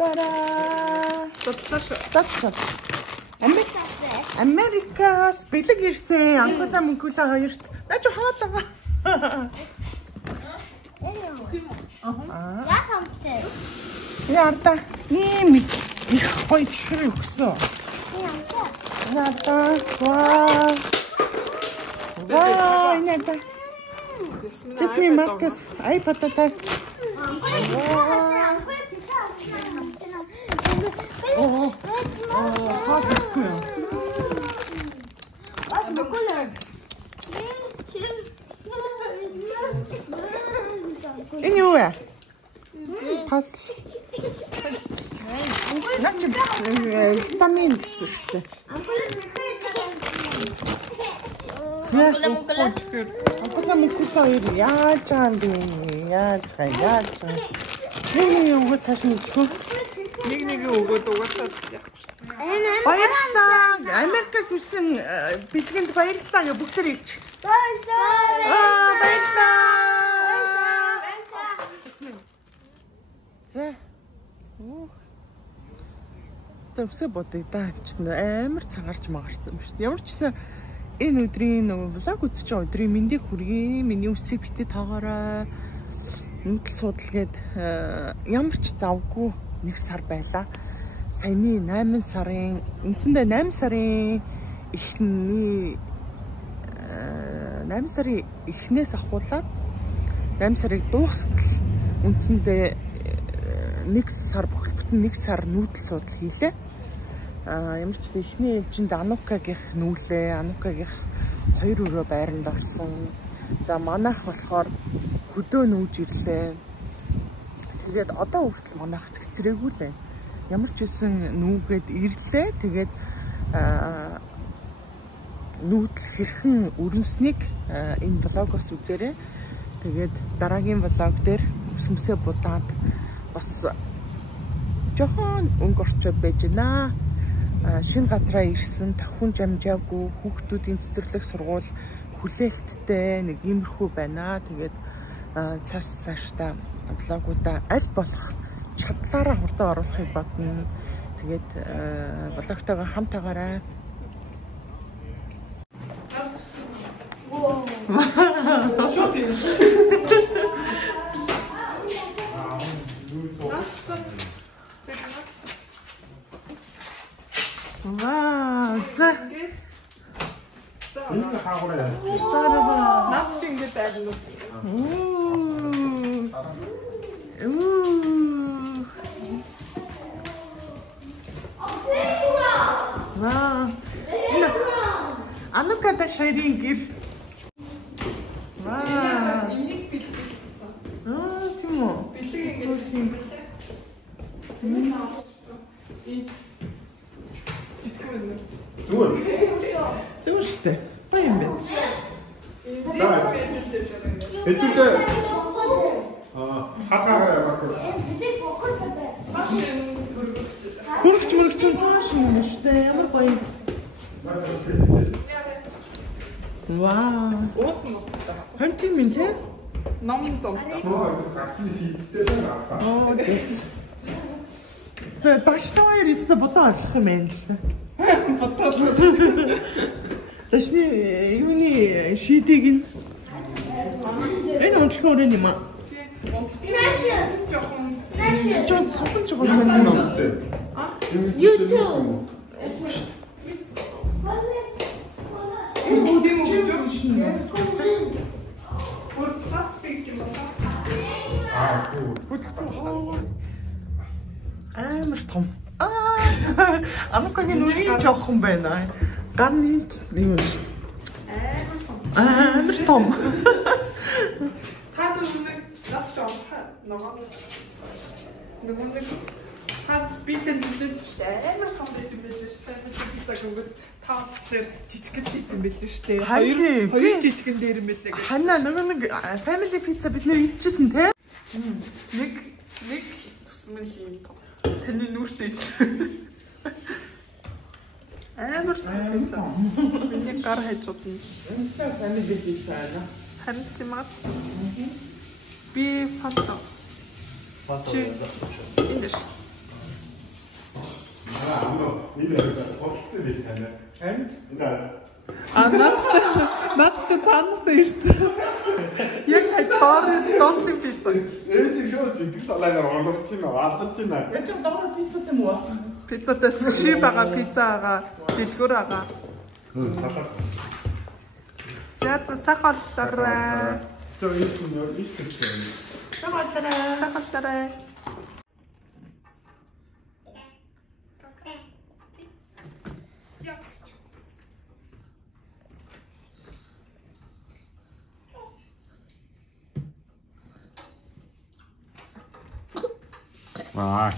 Тараа. Татсан. Америкаас бэлэг ирсэн. Анхуулаа мөнгөлөө хоёрт. Наач хоолоо. Яхамтай. Яарда. Ийм их гоё чихэр өгсөн. Яарда. Вау. Вау, инеда. Jasmine Marcus, iPad attack. Anywhere. Puzzle. Not vitamin гэсэн шүү дээ. Анхлаа мөхөлөө яаж байгаа юм бэ? Яаж. Нэг өгөө цааш нь өгөө. Нэг өгөөд угаасаа яах вэ? Баярлалаа. Америкаас ирсэн бэлгэнд баярлалаа гэ бүгдээр илч. Баярлалаа. За. Төвсө бодъё да. Амар цагаарч магарсан юм шүү дээ. Ямар ч гэсэн энэ өдрийн влог үзэж байгаа өдрийн мэндийг хүргэе. Миний үсийг битээ таагаарай. Нүдл судалгээд ямар ч завгүй 1 сар байлаа. Саяны 8 сарын үндсэндээ 8 сарын эхнээс ахуулаад 8 сарыг дуустал үндсэндээ 1 сар бүхэл бүтэн 1 сар нүүдэл судал хийлээ. Ямар ч ихний ээлжинд Анукагийнх нүүлээ. Анукагийнх 2 өрөө байранд орсон. За манайх болохоор хөдөө нүүж ирлээ. Тэгээд одоо хүртэл манайх цэцрээгүй лээ. Ямар ч үсэн нүүгээд ирлээ. Тэгээд нүүдэл хэрхэн өрнөснийг энэ влогоос үзээрэй. Тэгээд дараагийн влог дээр өсмөсөө будаад бас жохон өнгө орчод байж байна. Шинэ газараа ирсэн давхун жамжаагүй хүүхдүүдийн цэцэрлэг сургууль хүлээлттэй нэг иймэрхүү байна. Тэгээд цаашдаа влогуудаа аль болох чадлаараа хурдан оруулахыг бодно. Тэгээд влогтойгоо хамтаагаарай. Вау, за. Nothing to that look. Вау. Анукада ширин гэр. Вау. Энийг бэлтгэсэн. Тийм үү? Бэлэг ингэж Зүгээр шүү дээ. Баян юм байна. Хэдүүлээ. Хагаараа багт. Хөргч мөргч цааш юм шүү дээ. Ямар гоё. Вау. Хантин минь те? Номын зам. Саксны шийдтэй байна. Зэц. Таштаваар өстө бодоо алах юм байна л да. Ташны юуны шийдийг нь энэ онцлогоор юм аа. Жон цогон юм. YouTube. Амар том. Анукагийн нүрийн жоохон байна. Ганны юм шүү. Амар том. Та нэг лавч нөгөө хад битэн дүүлж штэ. Амар том байт юм биш штэ. Тэгвэл тааслаар жижигэн битэн байлээ штэ. Хоёр жижигэн дээр юм байлээ. Ханаа нөгөө нэг family pizza бид нэр идчихсэн те? Нэг тусмал юм том. Таны нүртэй ч. Амар пицца. Миний гар хайж удна. Энэ family pizza аа. Хамтимат. Би фото. Эндэж. das суралцсан биш тань. Амт? Наад ч цаанаас ирсэн. Яг хатаар доотлын пицца. ээж шүү сэтгэл салаагаар олгож байна. Алдаж байна. Яаж ч доороос пицца юм уу? Пиццатас ши байгаа пиццаага дэлгүүр байгаа. За сахаллараа. Тэр их тийм. Сахаллараа. Аа.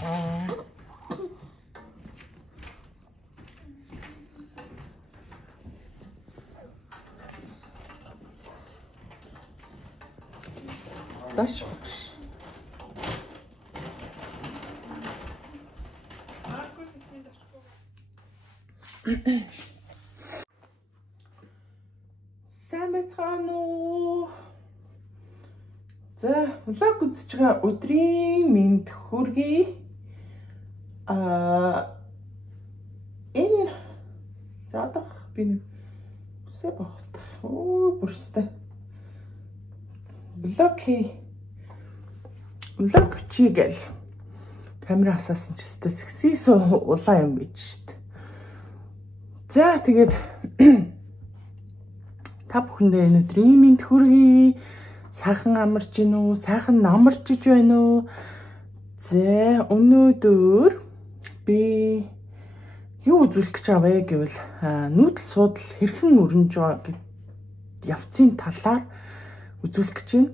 Даш багш. Самэцгаано. За, влог үзэж байгаа өдрийн мэнд хүргэе. Энэ заадах би үсэ багт. Бүрстэй. Влог чигээл камера асаасан ч өстэй сексис улаан юм биш штт. За тэгээд та бүхэндээ энэ өдрийн мэнд хүргэе. Сайхан амарч гин үү? Сайхан намарч иж байна уу? За өнөөдөр би юу үзүүлэх гэж байгаа вэ гэвэл нүүдэл суудал хэрхэн өрнөж байгаа явцын талаар үзүүлэх гэж байна.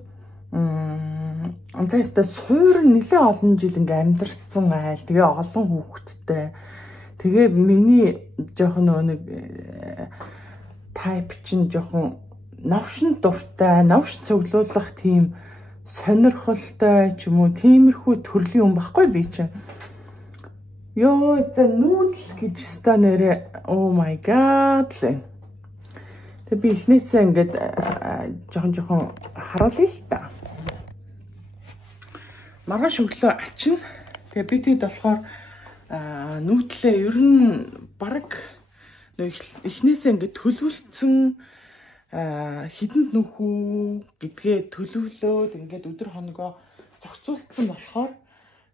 Анцаастай суур нэлээ олон жил ингээ амьдарсан айл. Тэгээ олон хүүхэдтэй. Тэгээ миний жоохон нэг тайп чинь жоохон навшин дуртай, навш цуглуулах тийм сонирхолтой ч юм уу тиймэрхүү төрлийн хүн баггүй би чинь. Йоо, за нүүдэл гэж ста нэрэ. Oh my god. Тэг би ихнээсээ ингээд жоохон харуулъя л та. Маргааш өглөө ачна. Тэгээ би тэгэд болохоор нүүдлээ ер нь баг ихнээсээ ингээд төлөвлөсөн хидэнд нүхүү гэдгээ төлөвлөөд ингээд өдөр хоногоо зохицуулсан болохоор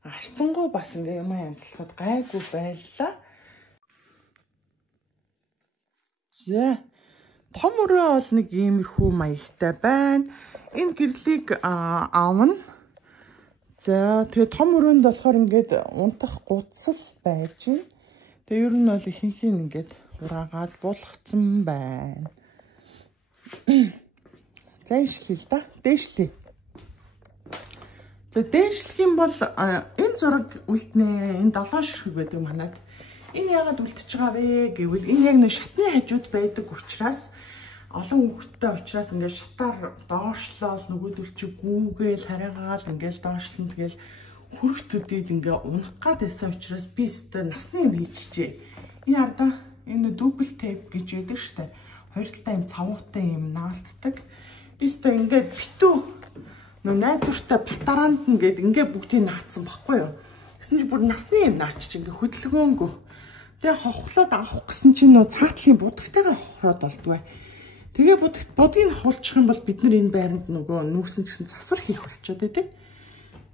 арцсангуу бас ингээ юм янзлахад гайгүй байлаа. За том өрөө бол нэг иймэрхүү маягтай байна. Энэ гэрлийг аавна. За тэгээ том өрөөнд болохоор ингээд унтах гуцал байж байна. Тэгээ ер нь бол ихэнхийн ингээд ураагаад буулгацсан байна. За ишлээ да. Дээшлээ. За дээшлэх юм бол энэ зураг үлднэ. Энэ 7 ширхэг байдаг манад. Энэ яагаад үлдчихэж байгаа вэ гэвэл энэ яг нэг шатны хажууд байдаг учраас олон хүүхэдтэй учраас ингээд шатаар доошлол нөгөөдөл чи гүүгээл хараагаал ингээд доошлон тэгэл хүрхтүүдэд ингээд унах гад байсан учраас би өстө насны юм хийчихжээ. Энэ ардаа энэ дубл тейп гэж байдаг штэ. Хоёр талтай юм цавуутай юм наалтдаг. Би өстө ингээд битүү нөө найдвартай батаранд ингээд бүгдийг наацсан баггүй юу. Гэсэн чи бүр насны юм наачиж ингээд хөдөлгөөнгөө. Тэгээ хохлоод авах гэсэн чинь нөө цаатлын будагтайгаа хохроод болдгоо. Тэгээ будгийг хулчих юм бол бид нар энэ байранд нөгөө нүүсэн гэсэн засвар хийх болчиход байдаг.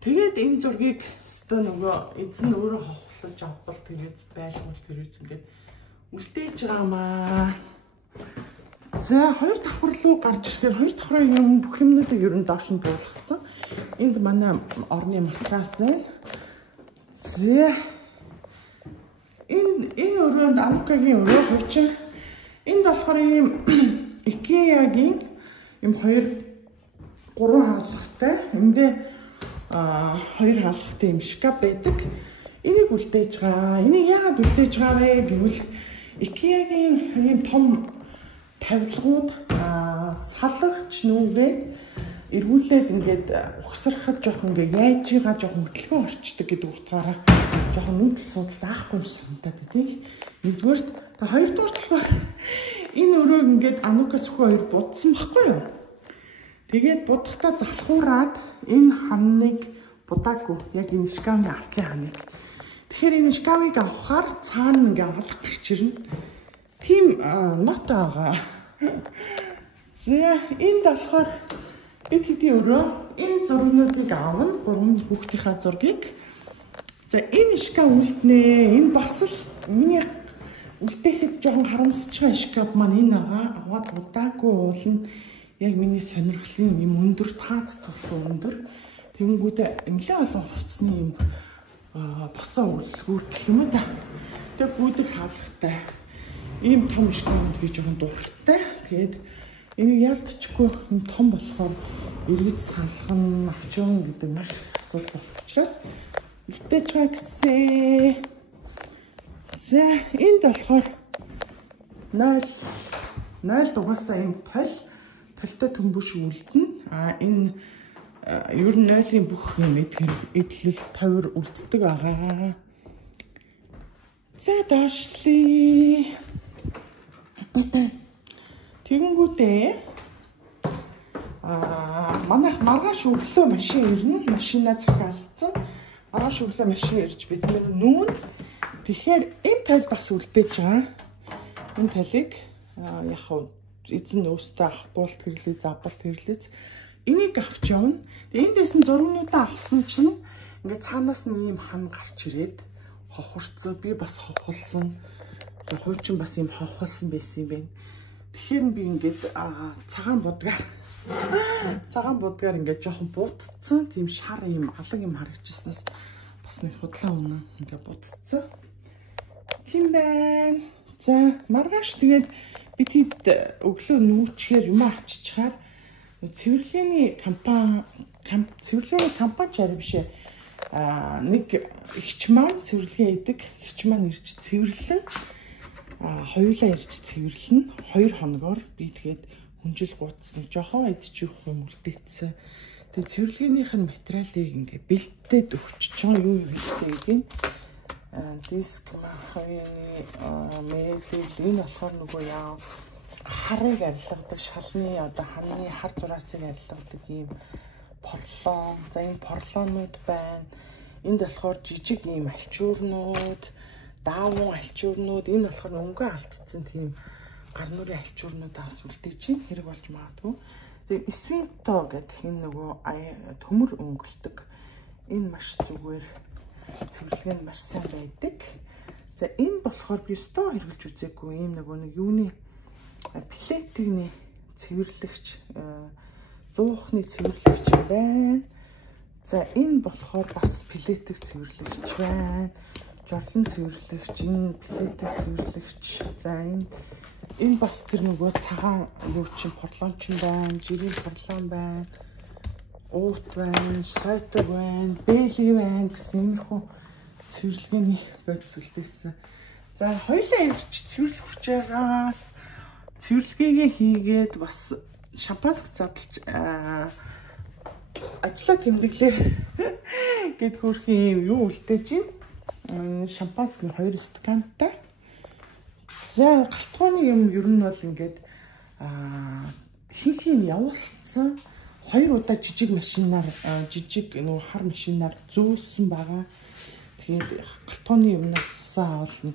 Тэгээд энэ зургийг өстө нөгөө эзэн өөрөө хохлож авбал тэгээд байлгуул тэрээс ингээд үлдээж байгаамаа. За хоёр давхар руу гарч ирэхээр хоёр давхрын юм бүх юмнуудыг ер нь доош нь буулгацсан. Энд манай орны матрас байна. За энэ өрөөнд Анукагийн өрөө хурчин. Энд болохоор ийм IKEA-гийн ийм 2-3 хаалгатай. Эндээ 2 хаалгатай ийм шкаф байдаг. Энийг үлдээж байгаа. Энийг яагаад үлдээж байгаа вэ гэвэл IKEA-гийн ийм том тавилгууд салгагч нүгээд эргүүлээд ингээд ухсархад жоохон ингээд яаж байгаа жоохон хөдөлгөөн орчдөг гэдэг утгаараа жоохон нүүдэл судалт аахгүй санагдаад тийм. Нэгдүгээр хоёрдугаар талбай энэ өрөөг ингээд Анукас хүү хоёр будсан баггүй юу? Тэгээд будахтаа залхуураад энэ ханыг будаагүй яг энэ шкафны артлын ханыг Тэгэхээр энэ шкафыг авахаар цаана ингээ алга гарч ирнэ. Тийм нот байгаа. За энд болохоор бид хэдий өрөө энэ зургуудыг аавна. 3 хүүхдийнхаа зургийг. За энэ шкаф үлднэ. Энэ бас л миний үлдээхэд жоохон харамсаж байгаа шкаф маань энэ байгаа. Аваад удаагүй уулна. Яг миний сонирхлын юм өндөр таац тулсан өндөр. Тэнгүүдээ нэлээд олон хувцсны юм босоо үлгүүр гэх юм да. Тэгээ гүдэг хаалгатай. Ийм том шкафд би жоохон дуртай. Тэгээд энийг ялцчихгүй энэ том болохоор эргэж салгана, авчирна гэдэг маш асуудал болох учраас үлдээж байгаа гэсэн. За энд болохоор 0 дугаасаа энэ толтой төмбөш үлдэнэ. Энэ ер нь 0-ийн бүх юм эдлэл товир үлддэг байгаа. За доошлие. Тэгэнгүүтээ манайх маргааш өглөө машин ирнэ. Машинаа захиалцсан. Маргааш өглөө машин ирж бид нүүн. Тэгэхээр энэ тал бас үлдээж байгаа. Энэ талыг яг эзэн нөөстэй авахгүй л тэрлээ, завбал тэрлээч. Энийг авч явна. Тэгээ эндээс нь зургнуудаа авсан чинь ингээд цаанаас нь ийм хан гарч ирээд хохорцоо. Би бас хохолсон. Хуучин бас ийм хохолсон байсан юм байна. Тэгэхээр би ингээд цагаан будгаар ингээд жоохон буутцсан. Тийм шар ийм алга юм харагдчихснаас бас нэг худлаа үнэн ингээд буутцсан. Тийм байна. За маргааш тэгээд бид хэд өглөө нүүчгээр юм аччихаар цэвэрлэгийн компани чар бишээ. Нэг ихч маань цэвэрлэгээ идэг. Ихч маань ирж цэвэрлэн хоёулаа ирж цэвэрлэн 2 хоногоор би тэгээд хүнжил гуцсан жоохон идчих юм үлдээсэн. Тэгээд цэвэрлэгийнх нь материалыг ингээ бэлтээд өгч байгаа юу гэдэг. Диск махны мэйфил энэ болохоор нөгөө яа харыг арилгадаг шалны одоо ханы хар зураасыг арилгадаг ийм порлон. За энэ порлонууд байна. Энд болохоор жижиг ийм альчуурнууд, даавун альчуурнууд, энэ болохоор өнгөө алдсан тийм гар нүрийн альчуурнуудаас үлдээж чинь хэрэг болж магадгүй. Тэгээ Свинто гэдэг энэ нөгөө төмөр өнгөлдөг. Энэ маш зүгээр цэвэрлэг нь маш сайн байдаг. За энэ болохоор би стоо хэрэглэж үзээгүй ийм нэг юуны плетигний цэвэрлэгч зуухны цэвэрлэгч байна. За энэ болохоор бас плетиг цэвэрлэгч байна. Жорлон цэвэрлэгч, энэ плетиг цэвэрлэгч. За энэ бас тэр нөгөө цагаан юу чин порлон чин байна, жирийн порлон байна. Уут байна, сайтер байна, бэли байна гэсэн иймэрхүү цэвэрлэгээний бодис үлдээсэн. За хоёулаа ирж цэвэрлэх хүчээрээс цэвэрлэгээгээ хийгээд бас шампанск задлж ажлаа тэмдэглээ гэд хөрхийн юу үлдээж байна. Шампанск 2 стакантай. За галтгооны юм ер нь бол ингээд хинхийн явуулсан 2 удаа жижиг машинаар жижиг нөгөө хар машинаар зөөсөн байгаа. Тэгээд галтгооны юмнаас бол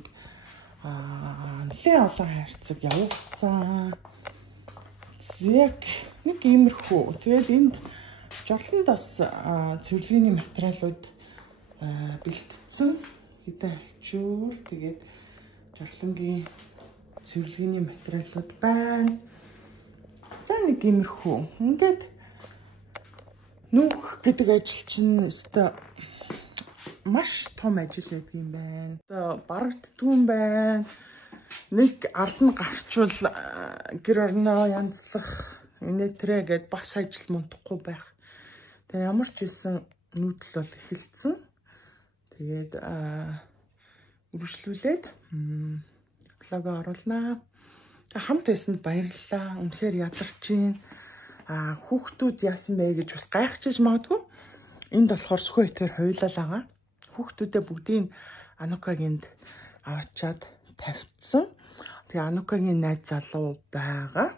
нэлээд олон хайрцаг явуулсан. Яг нэг иймэрхүү. Тэгээд энд жорлонд бас цэвэрлэгээний материалууд бэлтгэсэн. Хэдэн альчуур тэгээд жорлонгийн цэвэрлэгээний материалууд байна. За нэг иймэрхүү. Ингээд нүүх гэдэг ажил чинь өстой маш том ажил байдаг юм байна. Одоо барагддгүй юм байна. Нэг ард нь гарчвал гэр орноо янзлах инээтрэ гэд бас ажил мундахгүй байх. Тэгээ ямар ч хэлсэн нүүдэл бол эхэлсэн. Тэгээд үргэлжлүүлээд лого оруулнаа. Хамт байсанд баярлалаа. Үнэхээр ядарч байна. Хүүхдүүд яасан бэ гэж бас гайхчихж магадгүй. Энд болохоор сүхэ этээр хоёулаа байгаа. Хүүхдүүдээ бүгдийг Анукагинд аваачаад тавьчихсан. Тэгээ Анукагийн найз залуу байгаа.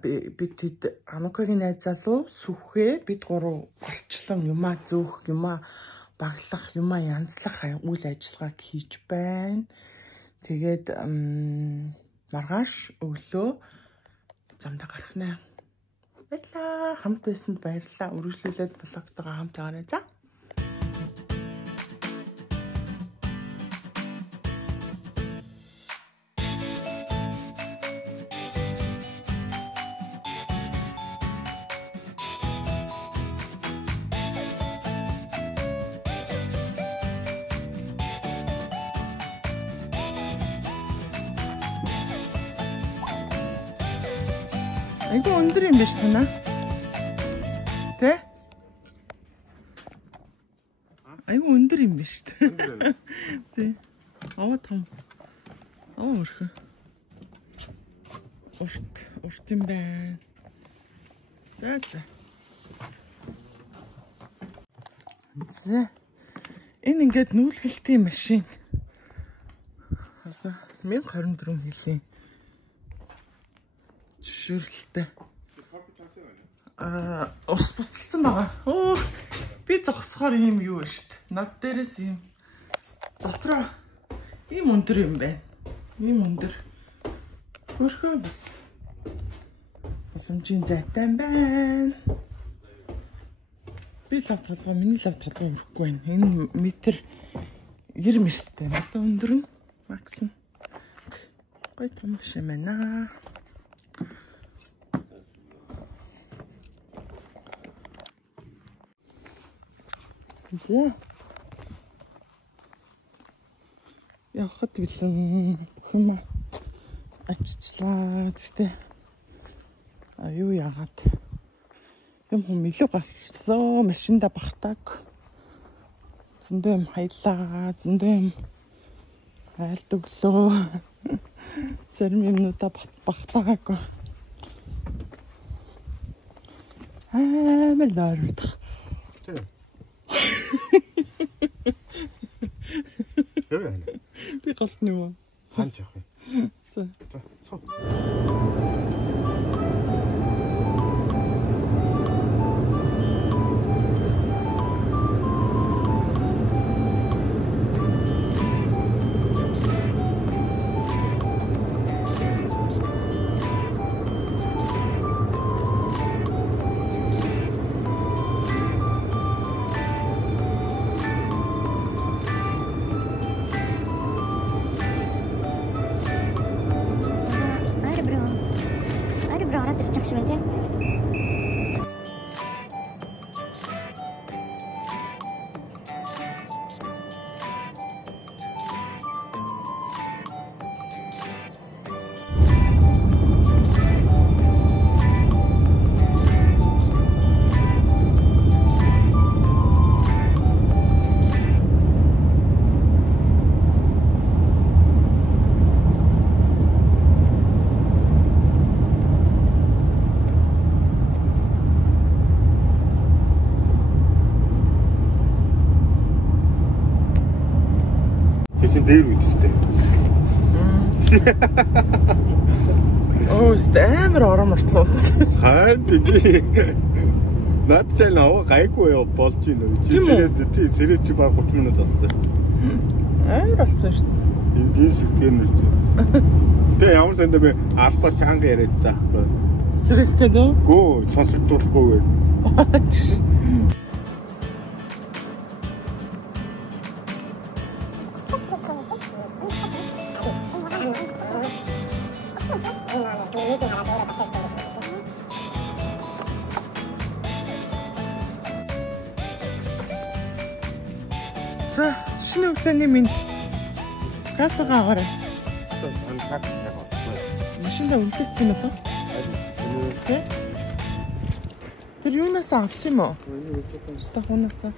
Бид Анукагийн найз залуу сүхээ бид гурав олчлон юмаа зөөх юмаа баглах юмаа янзлах үйл ажиллагааг хийж байна. Тэгээд маргааш өглөө замдаа гарах нэ. Баярлалаа. Хамт байсанд баярлалаа. Үргэлжлүүлээд блогтойгоо хамт байгаарай за. Айгу өндөр юм биш танаа. Тэ? Айгу өндөр юм биш тэ. Тэ. Аа том. Өөрхөн. Урт юм байна. За. Энэ ингээд нүүлгэлтийн машин. 1024 хэлээ. Жишээлтэй. Ус буцалсан байгаа. Би зогсохоор юм юу вэ штт. Над дээрээс юм. Дотроо ийм өндөр юм байна. Ийм өндөр. Хөрхөө бас. Боломжийн зайтай байна. Би лав толгой, миний лав толгой өрөхгүй байна. Энэ метр 90 мэртэй. Болоо өндөр нь макс нь. Гой том биш юм байна. За. Явахад бэлэн хүм аччлаа гэдэг. Юу яагаад юм хүм илүү гарсан машинда багтааг. Зөндөө юм хайлаа, зөндөө юм айлт өглөө. Зарим юмнуудаа багтаагааг. Амар даардаг. Би голтны юм уу? Ханч явах юм. За. Суу. Дээр үдтэй. Амар орон мортлоо. Хаа тий. Наад цаана аваа гайгүй болж байна уу? Тий сэрэж баг 30 минут болсон. Амар болсон шүү дээ. Эндийн сэтгэн нүч. Тэгээ ямар санда би албаар чанга яриадсан аахгүй. Сэрэх гэдэг? Гөө сонсогдуулахгүй. За, шинэ өглөөний минь кафега аваарай. Машинда үлдээсэн юм болов? Тэ? Тэр юунаас авсан юм уу? Стахунаас.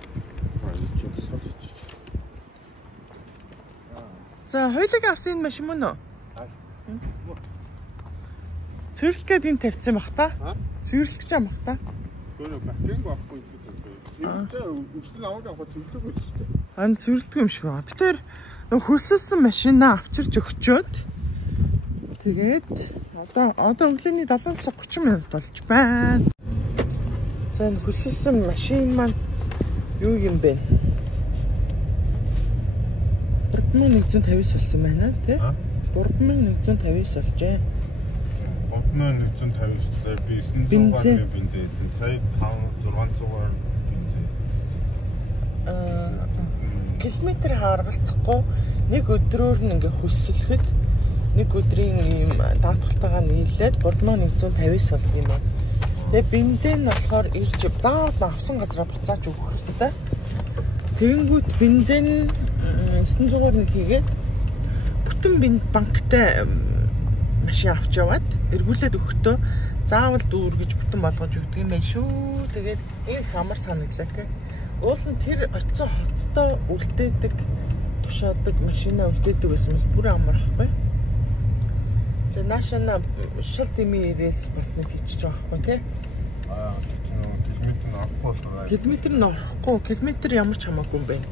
За, хоёлыг авсан машин мөн үү? Цэвэрлэхэд энэ тавьсан бах та? Цэвэрлэх гэж юм бах та? Гөрөө батарейг авахгүй юм. Үчтэн аваад авах цэвэрлэхгүй шүү дээ. Ан цэвэрлэдэг юм шиг байна. Би тэр хөсөлсөн машинаа авчирч өгчөөд тэгээд одоо өглөөний 7 цаг 30 минут болж байна. За хөсөлсөн машин маань юу юм бэ? 3159 болсон байна тий. 3159 болжээ. 3159 би 900-аар бензинсэн. Сая 500-600-аар бензин. Километр харгалцахгүй нэг өдрөөр нь ингээ хөсөлөхөд нэг өдрийн ийм даатгалтайгаа нийлээд 3159 болох юм байна. Тэгээ бензин болохоор ирж заавал авсан газараа буцааж өгөх хэрэгтэй. Тэгэнгүүт бензин 900-аар нэг хийгээд бүтэн банктай машин авч яваад эргүүлээд өгөхдөө заавал дүүргэж бүтэн болгож өгдөг юм байна шүү. Тэгээд их амар санагдлаа тий. Уул нь тэр очисон хоттой үлдээдэг тушаадаг машинаа үлдээдэг байсан бол бүр амар ахгүй. Тэгээ наашаа шал тэмээрээс бас нэг хийчих жоохгүй тий. Километр нь орохгүй болохоор. Километр нь орохгүй. Километр ямар ч хамаагүй юм байна.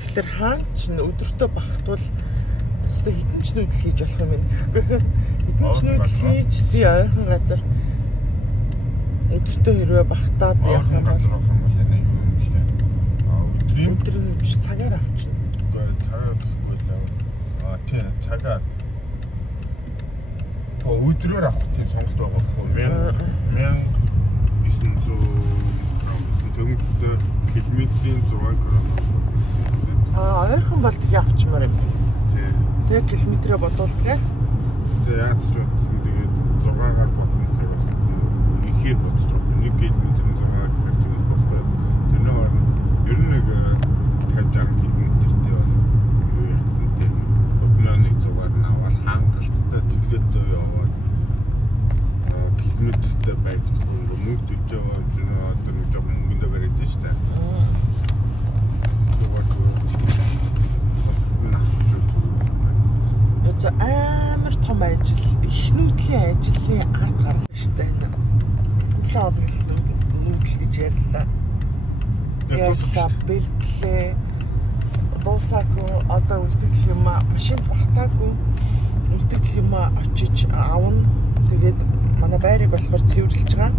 Тэгэхээр хаан ч өдөртөө багтвал өстө хитэн ч нүүдэл хийж болох юм байна гэхгүй. Хитэн ч нүүдэл хийж тий ойрхон газар өдөртөө хэрвээ багтаад явах юм бол өдөр нь биш цагаар авчихна. Гэхдээ цагаар гэхгүй л тий цагаар өдрөөр авах тийм сонголт байгаа байхгүй 1900 төгөлтөө километрийн 6 км. Ойрхон бол явчмаар юм. Тий. Тэгээ километрээ бодвол тэгээ. Тэгээ яаж ч бодсон тэгээд 6-аар бодно гэхээр бас ихээр бодож байгаа. 1 км-ийн 6-аар гэхээр ч их байхгүй. Тэр нөр ер нь нэг 50-60 км-тэй бол юу яцсан тэр 3100-аар навал хангалттай төлөөдөө яваад километртэй байвдгүй мөнгө төлж байгаа юм чинь одоо нэг жоохон мөнгөндөө бариад дээ шүү дээ. Амар том ажил, их нүүдлийн ажлын ард гарал штэ энэ. Улаан одрол нүүдэл гэж ярьлаа. Яста бэлтлээ. Дуусаагүй одоо үлдэх юм аа, машин багтаагүй үлдэх юм аа очиж аавна. Тэгээд манай байрыг болохоор цэвэрлэж байгаа.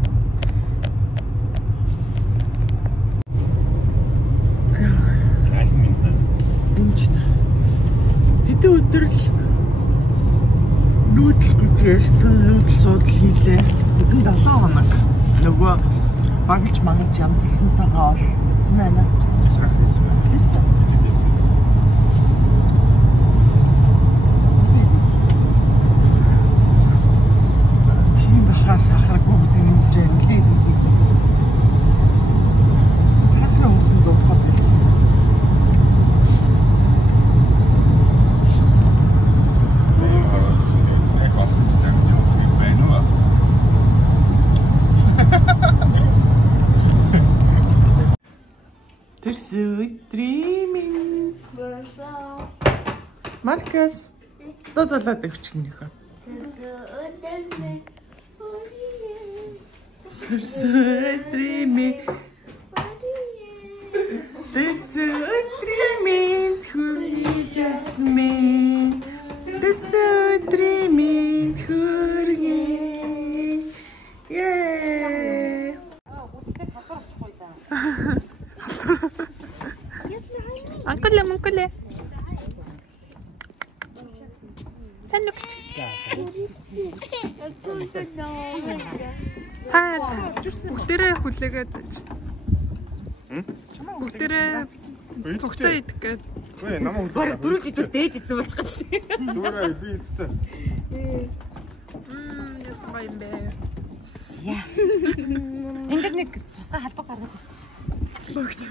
Хэдэн өдөр л нүүдэл гэж ярьсан нүүдэл суудал хийлээ. Хэдэн 7 хоног. Нөгөө багалж магалж янзлалтайгаа бол тийм байна. Хийсэн. Тийм бахаа сахаргүй гэдэг юм гэж нэлээд хийсэн гэж байна. Сахар уусан л уухад байлаа. Sweet dreaming. Marcus, додолоод өвчих юм нөхөө. Sweet dreaming. Sweet dreaming, who just me. Sweet dreaming, who yeah. Анкуле. Санук. Бүгдээрээ хүлээгээд. Бүгдээрээ цогтой идэх гээд. Гүй намаа хүлээ. Дөрөв идэл дээж идсэн болчих гэж. Дөрөв би идсэн. Яасан ба юм бэ? Яа. Энд нэг тусгай халбаг гаргаад Богч.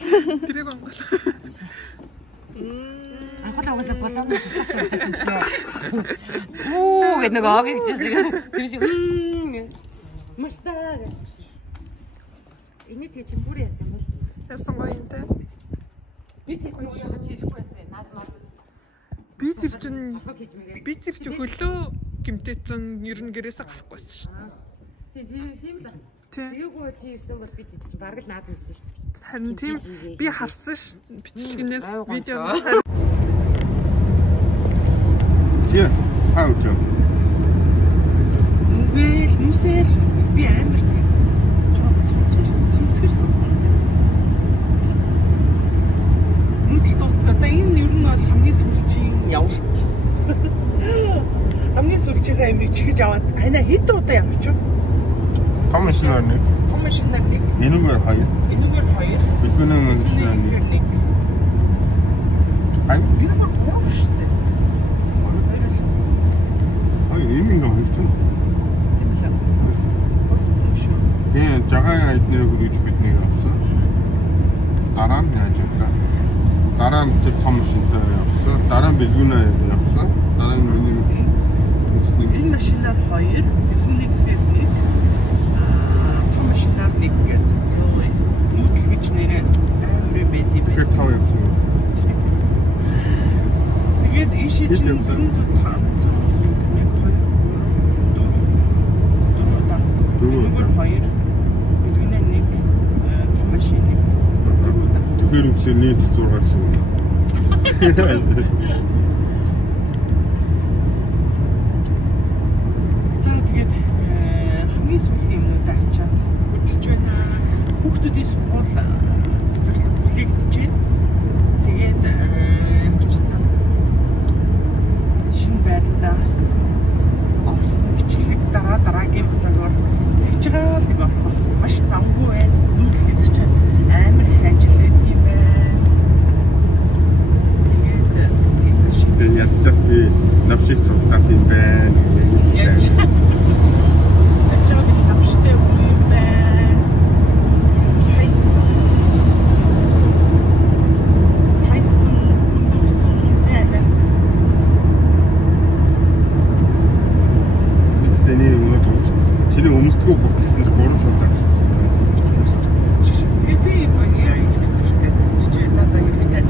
Тэрийг онгол. Анхлаа угаасаа болоонд чухалч юм шиг. Үу гэдэг нэг ог гэж шиг. Тэр шиг мастаа. Энийг чи бүр яасан бол? Яасан гоё юм те. Би тэр нэг яагаад чи ирэхгүй байсан. Наад маа. Би тэр чи хөлөө гимтээсэн ер нь гэрээсээ гарахгүй байсан шүү. Тийм л. Тэгээгүй бол чи ирсэн бол бид чи бараг л наад мэдсэн шүү. Харин тийм би харсан ш бичлэгнээс видео. Тий, хаач. Үгүй нүсээр би амар цэцгэрсэн. Нүдэл дуусгаа. За энэ ер нь бол хамгийн сүүл сүүжийнхээ амийг чихэж аваад ханаа хэд удаа явчих вэ? Том машинаар нэг. Том машинаар нэг. Энүүгээр 2. Энүүгээр 2. Бэлгүүнээ машинаар нэг. Ай, энүүгээр 3 шүү дээ. Ай, энэнийг хоёртон. Тийм л. Хоёртон шүү. Тэгээ жагаан эднэр хүргэж биднийг авсан. Дараа нь яаж вэ? Дараа нь тэр том машинтай явсан. Дараа нь бэлгүүнээ явсан. Дараа нь миний энэ машинаар 2, бэлгүүний гэхээр 1, том машинаар 1 гэдэг. Нүүдэл гэж нэрээ амар байд юм. Тэгэхээр 5 явсан. Тэгээд ийшээ чинь 400 Тэгэхээр үгүй нийт 6 гэсэн. За тэгээд хамгийн сүүлийн юмнуудаа ачаад хөдөлж байна. Хүүхдүүдийн сургууль цэцэрлэг бүлэгдэж байна. Тэгээд ямарчсан шинэ байранда орсон бичлэг дараагийн цагаар тэгж байгаа л нэг авах маш замгүй байна. Нүүдэл гэдэг чинь амар их ажил байдаг юм байна. Тэгээд энэ машин ядчих би навшиг цуглаад юм байна. Ачаад их навштай юм байна. Хайсан үндсэн байна. Тэний өмнө чиний өмсдгөө хутлсан 3 шуудаа гэсэн. Тэгээд би яа илгэсэн шүү дээ. Чи за хэрэгтэй.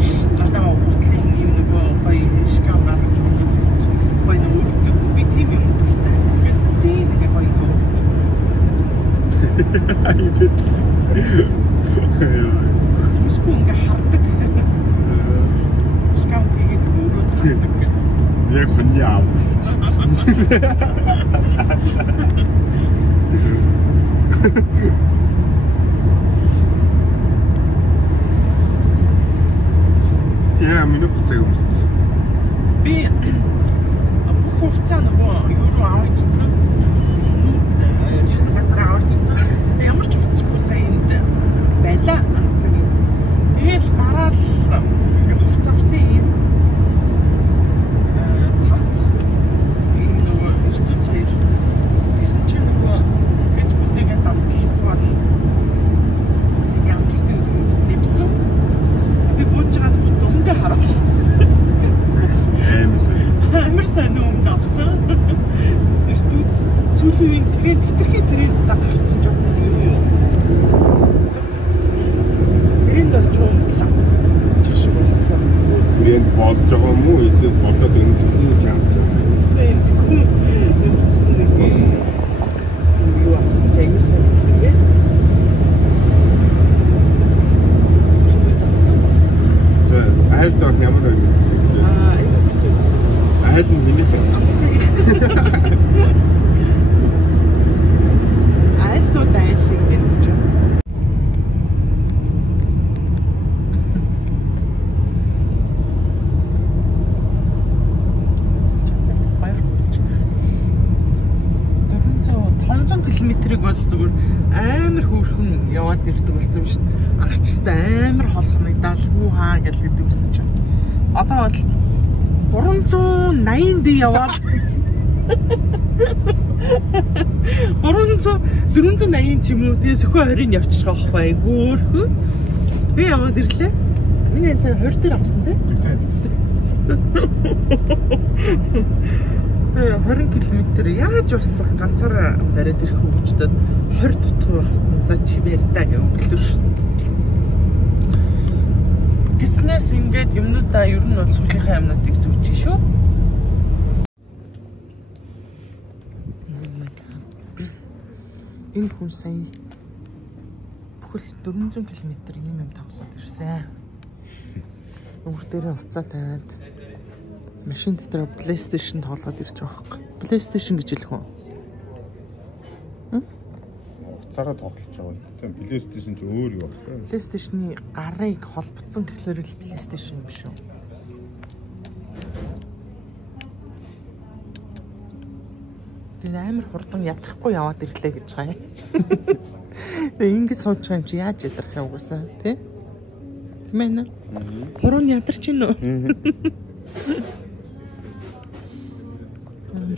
Одоо хутлын юм нөгөө гоё шкаф гаргаж өгсөн. Гоё нүгддэг. Би тийм юм дуртай. Би нэг гоё нүгддэг. Мөсгүй ингээ хардаг. Шкаф тэгээд өөрөө хардаг. Яг хүний аав. Яа, миний хуцаг өмссөн. Би бүх хувцаа нөгөө юу руу аваачсан. Шинэ газар аваачсан. Ямар ч хувцсгүй саянд байлаа. Тэгэл гараал хувц авсан юм. Цац. Энэ нөгөө эрдэнэ цайр. Тэсэн чинь нөгөө гэж үзээгээ талтлах бол сая амттай дэвсэн. Би бууж байгаа өмдө хараад. Амар сайн өмд авсан. Эрдүүц сүүлийн тэгээд хитрхи тренд та гарсан жоо юу. Тренд болж байгаа чиш болсон. Тренд болж байгаа юм уу? Эсвэл болоод өнгөрсөн чамд байгаа юм. Тэгэхгүй өнгөрсөн нэг юу авсан ч аюу сайн болсон бэ. Эрдүүц авсан. Айлд авах ямар вэ? Айлд нь миний байна. Айлд нь айлшиг гэж. Км-ийг бол зүгээр амар хөөрхөн яваад ирдэг болсон шүү дээ. Агчтай амар хол санагдалгүй хаа гэж гэдэг гэсэн чинь. Одоо бол 380 би яваад 480 ч юм уу тэгээ сөхөө 20-ыг явчих واخ бай хөөрхөн. Би яваад ирлээ. Миний энэ сая 20 дээр авсан тий. 20 км яаж бас ганцаараа бариад ирэх хөвгчдөд 20 дутх за чивэрдаа гэвлээ ш. Гиснээс ингээд юмнуудаа ер нь бол сүүлийнхээ юмнуудыг зөөж шүү. Энэ хүн сая бүхэл 400 км юм тоглоод ирсэн. Өөр дээрээ уцаа тавиад машин дотор PlayStation тоглоод ирж байгаа байхгүй. PlayStation гэж хэлэх үү? Уцаараа тоглож байгаа. Тийм PlayStation ч өөр юу байна? PlayStation-ы гарыг холбоцсон гэхлээр л PlayStation юм шүү. Би амар хурдан ядрахгүй яваад ирлээ гэж байгаа юм. Тэгээ ингэж сууж байгаа юм чи яаж ядрах юм угаасаа тий? Тийм ээ. Хуруу ядарч гин үү?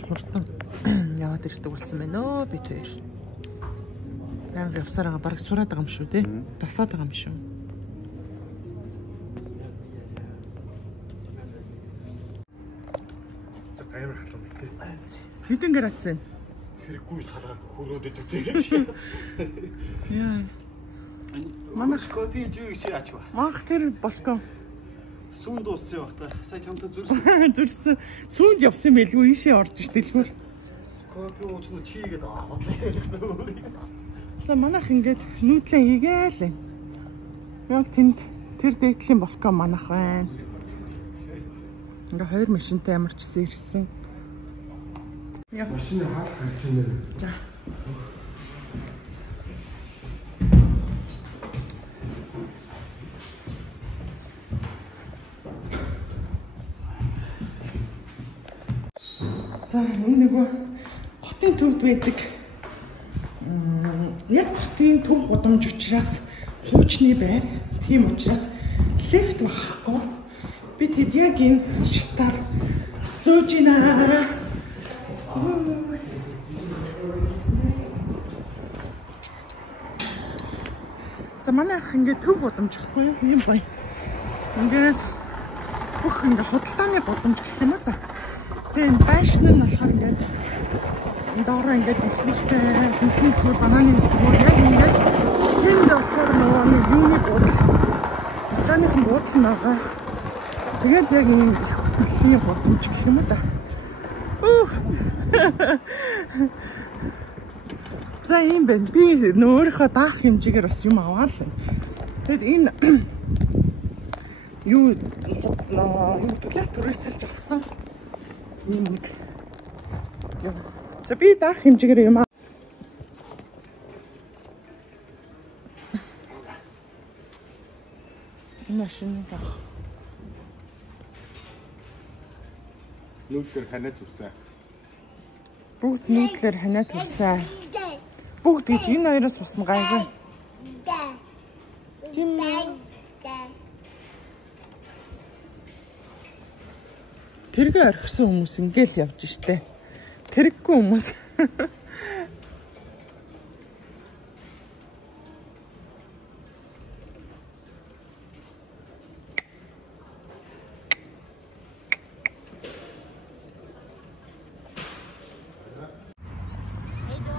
Хурдан яваад ирдэг болсон байна өө би тэр. Анги явсараа бараг сураад байгаа юм шүү тий? Дасаад байгаа юм шүү. Амар халуун тий. Хэдэн градус вэ? Хэрэггүй халаа хөрөөд идэв тий. Яа. Манайх кофе жиг чи ачва. Манайх тэр балкон Сүүн дууссан байх та. Сая чамтай зүрсэн. зүрсэн. Сүүнд явсан байлгүй ийшээ орж ш дэлгүүр. Кофе уучны чигээд аваад. За манайх ингээд нүүдлээ хийгээл. Яг тэнд тэр дээдлийн балкон манайх байна. Ингээ хоёр машинтай ямарчсан ирсэн. Яг Машины хаалт гарсан нэр. за. За энэ нөгөө хотын төвд байдаг. Яг хотын төв гудамж учраас хуучны байр. Тийм учраас лифт багхгүй. Би тэд яг энэ шатаар зөөж байна. За манай ах ингээд төв гудамж ахгүй юу? Ийм гоё. Ингээд бүх ингээд худалдааны гудамж гэх юм да. Тэгээд байшин нь болохоор ингээд доороо ингээд дэлгүүртэй хүнсний цүр бананы цүр яг ингээд тэнд болохоор нөгөө нэг юуны бод. Таних буудсан байгаа. Тэгээд яг ийм хүнсний гудамж гэх юм да. За юм байна. Би өөрийнхөө даах хэмжээгээр бас юм аваад л. Тэгэд энэ юу төлөв түрээсэлж авсан юм нэг. За би даах хэмжээгээр юм аа. Машин даах. Нүүдлэр ханаад үсэ. Бүгд нүүдлэр ханаад үсэ. Бүгд гэж энэ хоёроос бас гайгүй. Тийм. Тэргээ орхисон хүмүүс ингээл явж штэ. Тэрэггүй хүмүүс.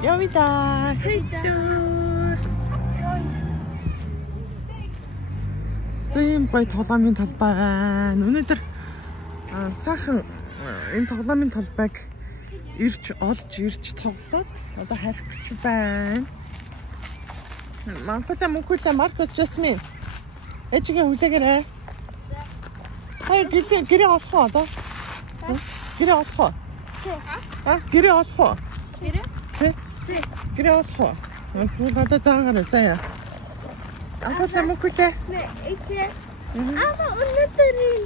Явида. Хэйдүү. Тийм гоё тоглоомын талбай байна. Өнөөдөр сайхан энэ тоглоомын талбайг ирж тоглоод одоо харих гэж байна. Манкула Маркус Жасмин. Эжигээ хүлээгээрэй. Хай гэрээ олох уу одоо? Гэрээ олох уу? Гэрээ олох уу? Гэрээ олох уу? Одоо заагаарай заяа. Манкула. Nee, ik zeg, aber unter den